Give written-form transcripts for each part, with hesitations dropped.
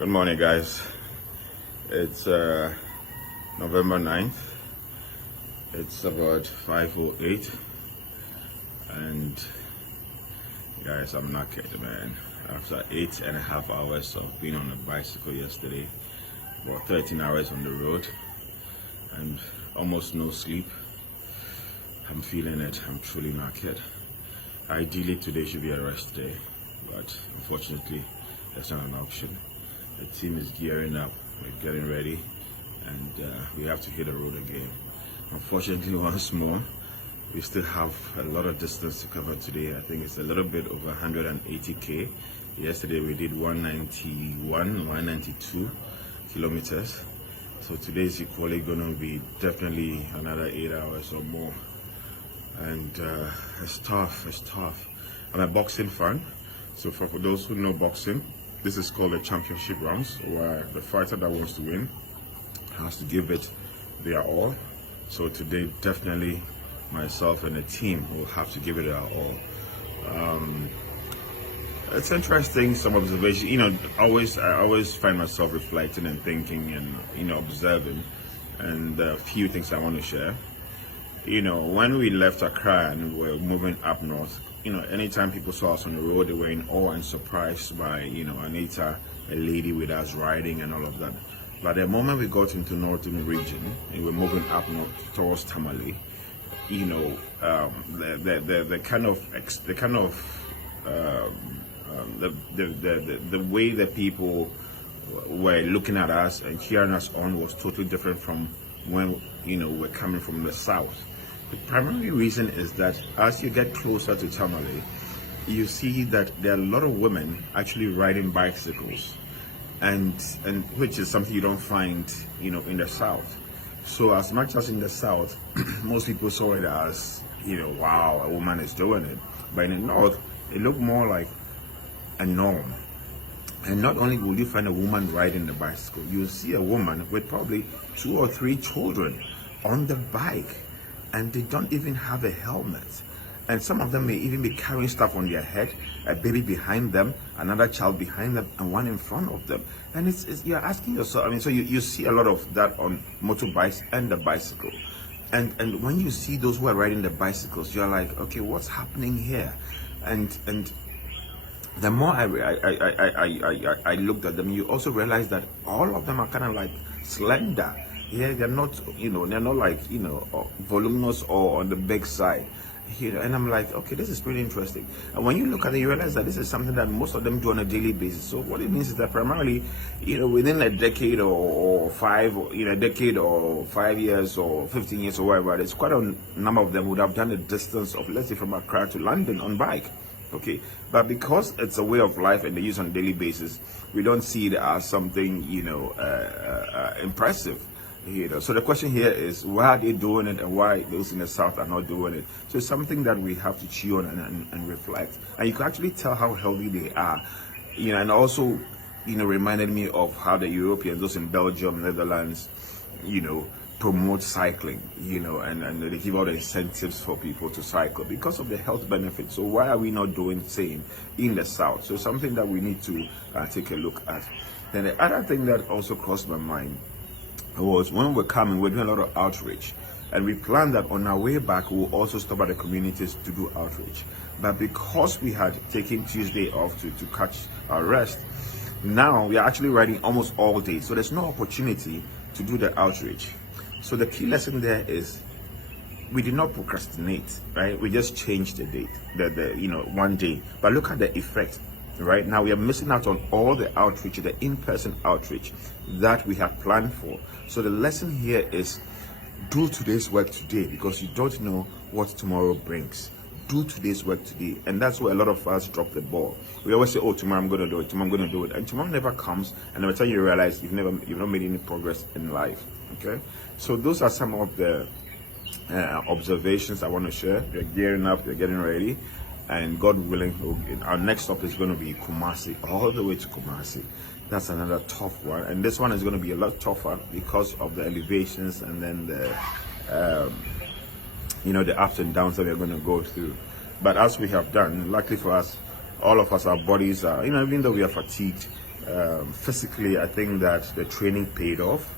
Good morning, guys. It's November 9th. It's about 5:08, and guys, I'm knackered, man. After 8.5 hours of being on a bicycle yesterday, about 13 hours on the road, and almost no sleep, I'm feeling it. I'm truly knackered. Ideally, today should be a rest day, but unfortunately, that's not an option. The team is gearing up, we're getting ready, and we have to hit the road again. Unfortunately, once more, we still have a lot of distance to cover today. I think it's a little bit over 180k. Yesterday we did 192 kilometers. So today is equally going to be definitely another 8 hours or more. And it's tough. I'm a boxing fan. So for those who know boxing, this is called the championship rounds, where the fighter that wants to win has to give it their all. So today, definitely myself and the team will have to give it our all. It's interesting, some observation. I always find myself reflecting and thinking and observing, and a few things I want to share. When we left Accra and we were moving up north, anytime people saw us on the road, they were in awe and surprised by, Anita, a lady with us riding and all of that. But the moment we got into northern region and we're moving up north towards Tamale, the way that people were looking at us and cheering us on was totally different from when we're coming from the south. The primary reason is that as you get closer to Tamale, you see that there are a lot of women actually riding bicycles, and which is something you don't find in the south. So as much as in the south, most people saw it as wow, a woman is doing it, but in the north it looked more like a norm. And not only will you find a woman riding the bicycle, you'll see a woman with probably 2 or 3 children on the bike, and they don't even have a helmet. And some of them may even be carrying stuff on their head, a baby behind them, another child behind them, and one in front of them. And it's you're asking yourself, so you see a lot of that on motorbikes and the bicycle. And when you see those who are riding the bicycles, you're like, okay, what's happening here? And the more I looked at them, you also realize that all of them are kind of like slender. Yeah, they're not, they're not like, voluminous or on the big side. And I'm like, okay, this is pretty interesting. And when you look at it, you realize that this is something that most of them do on a daily basis. So what it means is that primarily, within a decade or 5 years or 15 years or whatever, there's quite a number of them would have done a distance of, let's say, from Accra to London on bike. Okay, but because it's a way of life and they use on a daily basis, we don't see it as something impressive. So the question here is, why are they doing it and why those in the south are not doing it? So it's something that we have to chew on and reflect. And you can actually tell how healthy they are. And also, reminded me of how the Europeans, those in Belgium, Netherlands, promote cycling, and they give all the incentives for people to cycle because of the health benefits. So why are we not doing the same in the south? So something that we need to take a look at. Then the other thing that also crossed my mind was when we're coming, we're doing a lot of outreach, and we planned that on our way back we'll also stop at the communities to do outreach. But because we had taken Tuesday off to catch our rest, now we are actually riding almost all day, so there's no opportunity to do the outreach. So the key lesson there is we did not procrastinate, right? We just changed the date, the one day. But look at the effect. Right now we are missing out on all the outreach, the in-person outreach that we have planned for. So the lesson here is, do today's work today, because you don't know what tomorrow brings. Do today's work today. And that's where a lot of us drop the ball. We always say, oh, tomorrow I'm going to do it, tomorrow I'm going to do it, and tomorrow never comes, and by the time you realize you've not made any progress in life. Okay, so those are some of the observations I want to share. We're gearing up, we're getting ready, and God willing, our next stop is going to be Kumasi, all the way to Kumasi. That's another tough one, and this one is going to be a lot tougher because of the elevations and then the the ups and downs that we're going to go through. But as we have done, luckily for us, all of us, our bodies are, even though we are fatigued, Physically, I think that the training paid off.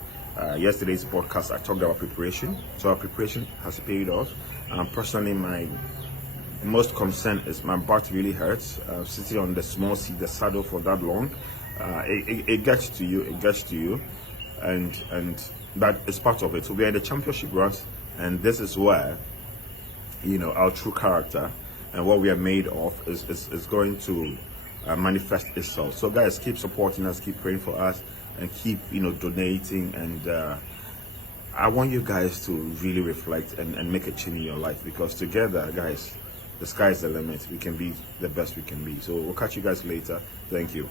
Yesterday's podcast, I talked about preparation. So our preparation has paid off. Personally, my most concern is my butt really hurts. Sitting on the small seat, the saddle for that long, it gets to you. It gets to you, and that is part of it. So we are in the championship runs, and this is where our true character and what we are made of is going to manifest itself. So guys, keep supporting us, keep praying for us, and keep donating. And I want you guys to really reflect and make a change in your life, because together, guys, the sky is the limit. We can be the best we can be. So we'll catch you guys later. Thank you.